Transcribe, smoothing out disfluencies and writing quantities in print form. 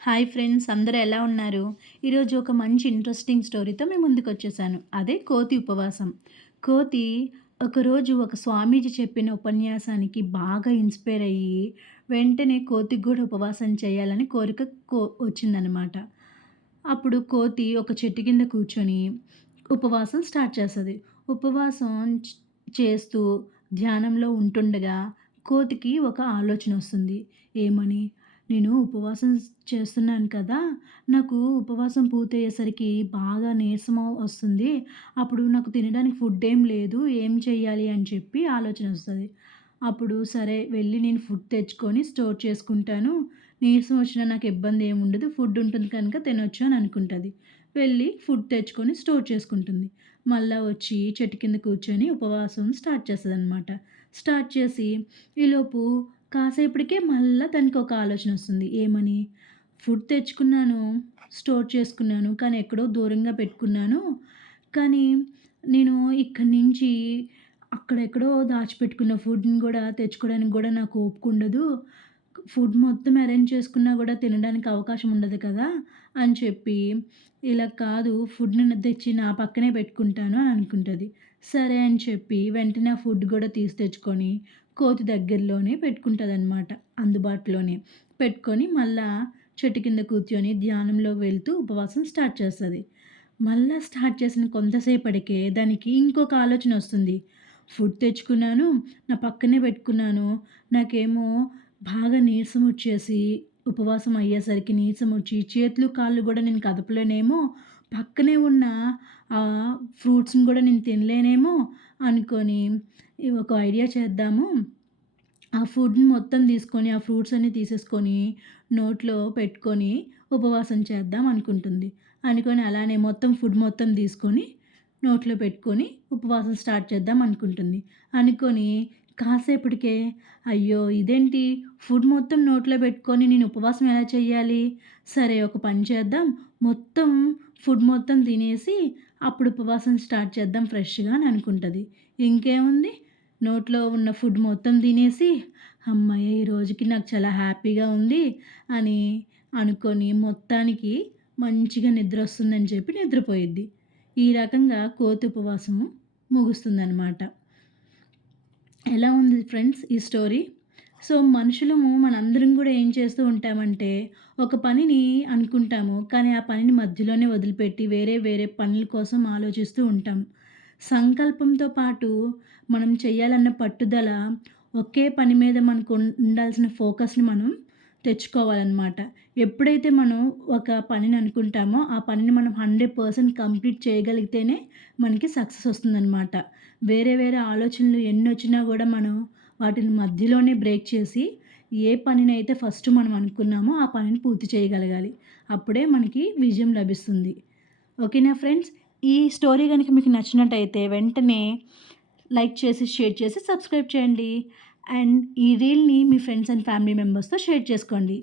Hi friends, అందరూ ఎలా ఉన్నారు? ఈరోజు ఒక మంచి ఇంట్రెస్టింగ్ స్టోరీతో మీ ముందుకొచ్చేసాను. అదే కోతి ఉపవాసం. కోతి ఒకరోజు ఒక స్వామీజీ చెప్పిన ఉపన్యాసానికి బాగా ఇన్‌స్పైర్ అయ్యి, వెంటనే కోతికి గూడా ఉపవాసం చేయాలని కోరిక వచ్చిందనమాట. అప్పుడు కోతి ఒక చెట్టు కింద కూర్చొని ఉపవాసం స్టార్ట్ చేస్తది. ఉపవాసం చ్ చేస్తూ ధ్యానంలో ఉంటుండగా కోతికి ఒక ఆలోచనొస్తుంది. ఏమని? నేను ఉపవాసం చేస్తున్నాను కదా! నాకు ఉపవాసం పూర్తయ్యేసరికి బాగా నీరసం వస్తుంది. అప్పుడు నాకు తినడానికి ఫుడ్ ఏం లేదు. ఏం చేయాలి అని చెప్పి ఆలోచనొస్తది. అప్పుడు సరే వెళ్ళి నేను ఫుడ్ తెచ్చుకొని స్టోర్ చేసుకుంటాను. నీరసం వచ్చినా నాకు ఇబ్బంది ఏమి ఉండదు. ఫుడ్ ఉంటుంది కనుక తినొచ్చు అని అనుకుంటది. వెళ్ళి ఫుడ్ తెచ్చుకొని స్టోర్ చేసుకుంటుంది. మళ్ళా వచ్చి చెట్టు కింద కూర్చొని ఉపవాసం స్టార్ట్ చేస్తదనమాట. స్టార్ట్ చేసి ఈలోపు కాసేపటికే మళ్ళా తనకొక ఆలోచనొస్తుంది. ఏమని? ఫుడ్ తెచ్చుకున్నాను, స్టోర్ చేసుకున్నాను. కానీ ఎక్కడో దూరంగా పెట్టుకున్నాను. కానీ నేను ఇక్కడి నుంచి అక్కడెక్కడో దాచిపెట్టుకున్న ఫుడ్‌ని గూడా తెచ్చుకోవడానికి గూడా నాకు ఓపికుండదు. ఫుడ్ మొత్తం అరేంజ్ చేసుకున్నా గూడా తినడానికి అవకాశం ఉండదు కదా! అని చెప్పి, ఇలా కాదు ఫుడ్‌ని తెచ్చి నా పక్కనే పెట్టుకుంటాను అని అనుకుంటది. సరే అని చెప్పి వెంటనే ఆ ఫుడ్ గూడా తీసి తెచ్చుకొని కోతి దగ్గరలోనే పెట్టుకుంటదనమాట. అందుబాటులోనే. పెట్టుకొని మళ్ళా చెట్టు కింద కూర్చొని ధ్యానంలోకి వెళ్తూ ఉపవాసం స్టార్ట్ చేస్తది. మళ్ళా స్టార్ట్ చేసిన కొంతసేపటికే దానికి ఇంకొక ఆలోచనొస్తుంది. ఫుడ్ తెచ్చుకున్నాను, నా పక్కనే పెట్టుకున్నాను. నాకేమో బాగా నీరసమొచ్చేసి, ఉపవాసం అయ్యేసరికి నీరసమొచ్చి, చేతులు, కాళ్ళు గూడా నేను కదపలేనేమో, పక్కనే ఉన్న ఫ్రూట్స్‌ని గూడా నేను తినలేనేమో అనుకోని, ఒక ఐడియా చేద్దాము. ఆ ఫుడ్‌ని మొత్తం తీసుకొని, ఆ ఫ్రూట్స్ అన్నీ తీసేసుకొని, నోట్లో పెట్టుకొని ఉపవాసం చేద్దాం అనుకుంటుంది. అనుకోని అలానే మొత్తం ఫుడ్ మొత్తం తీసుకొని, నోట్లో పెట్టుకొని ఉపవాసం స్టార్ట్ చేద్దాం అనుకుంటుంది. అనుకోని కాసేపటికే అయ్యో! ఇదేంటి ఫుడ్ మొత్తం నోట్లో పెట్టుకొని నేను ఉపవాసం ఎలా చేయాలి? సరే ఒక పని చేద్దాం. మొత్తం ఫుడ్ మొత్తం తినేసి అప్పుడు ఉపవాసం స్టార్ట్ చేద్దాం ఫ్రెష్‌గా అని అనుకుంటది. ఇంకేముంది నోట్లో ఉన్న ఫుడ్ మొత్తం తినేసి, హమ్మయ్య! ఈ రోజుకి నాకు చాలా హ్యాపీగా ఉంది అని అనుకోని మొత్తానికి మంచిగా నిద్రొస్తుందని చెప్పి నిద్రపోయిద్ది. ఈ రకంగా కోతి ఉపవాసం ముగుస్తుందనమాట. ఎలా ఉంది ఫ్రెండ్స్ ఈ స్టోరీ? సో, మనుషులము మనందరం గూడా ఏం చేస్తూ ఉంటామంటే, ఒక పనిని అనుకుంటాము. కానీ, ఆ పనిని మధ్యలోనే వదిలిపెట్టి వేరే వేరే పనుల కోసం ఆలోచిస్తూ ఉంటాం. సంకల్పంతో పాటు మనం చేయాలన్న పట్టుదల, ఒకే పని మీద మనకు ఉండాల్సిన ఫోకస్‌ని మనం తెచ్చుకోవాలనమాట. ఎప్పుడైతే మనం ఒక పనిని అనుకుంటామో, ఆ పనిని మనం 100% కంప్లీట్ చేయగలిగితేనే మనకి సక్సెస్ వస్తుందనమాట. వేరే వేరే ఆలోచనలు ఎన్నొచ్చినా గూడా మనం వాటిని మధ్యలోనే బ్రేక్ చేసి, ఏ పనినైతే ఫస్ట్ మనం అనుకున్నామో, ఆ పనిని పూర్తి చేయగలగాలి. అప్పుడే మనకి విజయం లభిస్తుంది. ఓకేనా ఫ్రెండ్స్? ఈ స్టోరీ గనుక మీకు నచ్చినట్టయితే వెంటనే లైక్ చేసి, షేర్ చేసి, సబ్స్క్రైబ్ చేయండి. అండ్ ఈ రీల్‌ని మీ ఫ్రెండ్స్ అండ్ ఫ్యామిలీ మెంబర్స్‌తో షేర్ చేసుకోండి.